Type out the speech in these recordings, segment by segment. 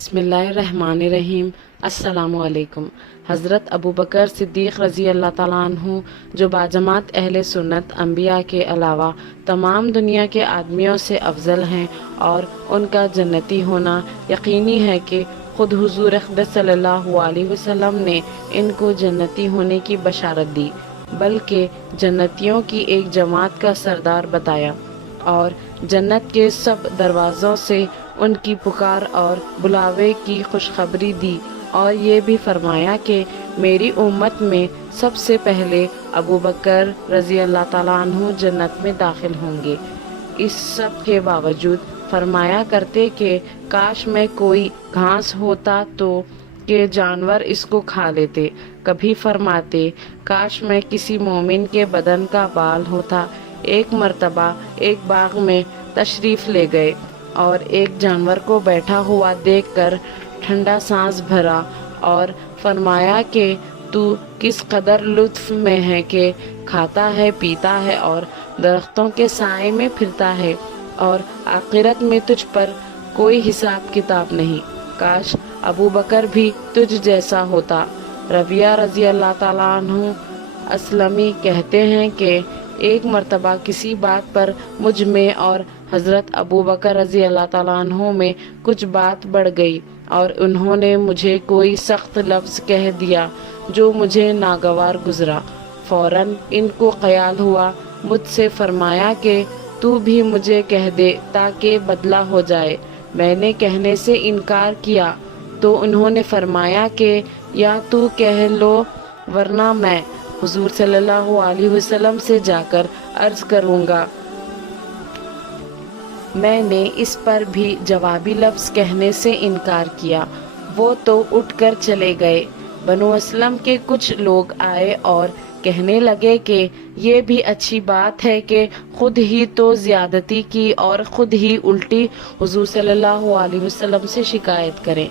बिस्मिल्लाहिर्रहमानिर्रहीम। अस्सलामु अलैकुम। हज़रत अबू बकर सिद्दीक़ रज़ी अल्लाह ताला अन्हु जो बाजमात अहले सुन्नत अंबिया के अलावा तमाम दुनिया के आदमियों से अफजल हैं और उनका जन्नती होना यकीनी है कि खुद हुज़ूर अक़दस सल्लल्लाहु अलैहि वसल्लम ने इनको जन्नती होने की बशारत दी, बल्कि जन्नतियों की एक जमात का सरदार बताया और जन्नत के सब दरवाज़ों से उनकी पुकार और बुलावे की खुशखबरी दी और ये भी फरमाया कि मेरी उम्मत में सबसे पहले अबू बकर रज़ी अल्लाह ताला अन्हु जन्नत में दाखिल होंगे। इस सब के बावजूद फरमाया करते कि काश में कोई घास होता तो के जानवर इसको खा लेते। कभी फरमाते काश में किसी मोमिन के बदन का बाल होता। एक मर्तबा एक बाग में तशरीफ़ ले गए और एक जानवर को बैठा हुआ देखकर ठंडा सांस भरा और फरमाया कि तू किस कदर लुत्फ़ में है कि खाता है, पीता है और दरख्तों के साए में फिरता है और आखिरत में तुझ पर कोई हिसाब किताब नहीं। काश अबू बकर भी तुझ जैसा होता। रबिया रज़ी अल्लाह ताला अन्हु असलमी कहते हैं कि एक मर्तबा किसी बात पर मुझ में और हज़रत अबू बकर रज़ी अल्लाह ताला अन्हु में कुछ बात बढ़ गई और उन्होंने मुझे कोई सख्त लफ्ज़ कह दिया जो मुझे नागवार गुज़रा। फ़ौरन इनको ख़याल हुआ, मुझसे फरमाया कि तू भी मुझे कह दे ताकि बदला हो जाए। मैंने कहने से इनकार किया तो उन्होंने फरमाया कि या तू कह लो वरना मैं हुजूर सल्लल्लाहु अलैहि वसल्लम से जाकर अर्ज़ करूँगा। मैंने इस पर भी जवाबी लफ्ज़ कहने से इनकार किया। वो तो उठकर चले गए। बनु असलम के कुछ लोग आए और कहने लगे कि ये भी अच्छी बात है कि खुद ही तो ज़्यादती की और खुद ही उल्टी हुजूर सल्लल्लाहु अलैहि वसल्लम से शिकायत करें।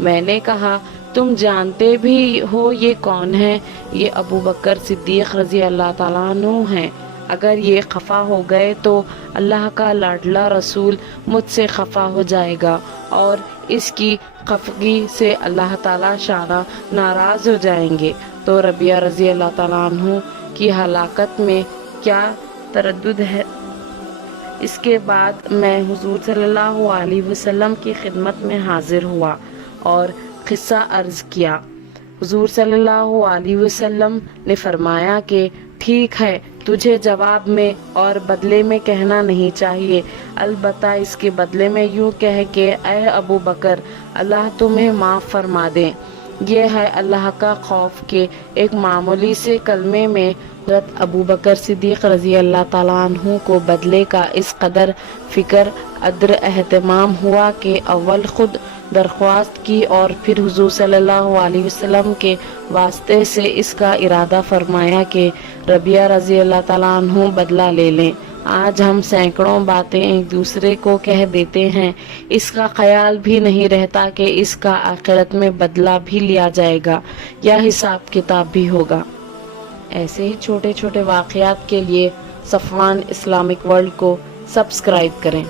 मैंने कहा तुम जानते भी हो ये कौन है? ये अबू बकर सिद्दीक़ रज़ी अल्लाह ताला अन्हु हैं। अगर ये खफा हो गए तो अल्लाह का लाडला रसूल मुझसे खफा हो जाएगा और इसकी खफगी से अल्लाह ताला शाना नाराज़ हो जाएंगे। तो रबिया रज़ी अल्लाह ताला अन्हु की हलाकत में क्या तरद्दुद है। इसके बाद मैं हुजूर सल्लल्लाहु अलैहि वसल्लम की खिदमत में हाजिर हुआ और किस्सा अर्ज़ किया। हुजूर सल्लल्लाहु अलैहि वसल्लम ने फरमाया कि ठीक है, तुझे जवाब में और बदले में कहना नहीं चाहिए, अलबत्ता इसके बदले में यूँ कह के ऐ अबू बकर अल्लाह तुम्हें माफ़ फरमा दे। ये है अल्लाह का खौफ के एक मामूली से कलमे में हज़रत अबू बकर सिद्दीक़ रज़ी अल्लाह ताला अन्हु को बदले का इस कदर फ़िक्र अद्र एहतमाम हुआ कि अव्वल खुद दरख्वास्त की और फिर हुजूर सल्लल्लाहु अलैहि वसल्लम के वास्ते से इसका इरादा फरमाया कि रबिया रज़ी अल्लाह ताला अन्हु बदला ले लें। आज हम सैकड़ों बातें एक दूसरे को कह देते हैं, इसका ख्याल भी नहीं रहता कि इसका आखिरत में बदला भी लिया जाएगा या हिसाब किताब भी होगा। ऐसे ही छोटे छोटे वाक़यात के लिए सफ़वान इस्लामिक वर्ल्ड को सब्सक्राइब करें।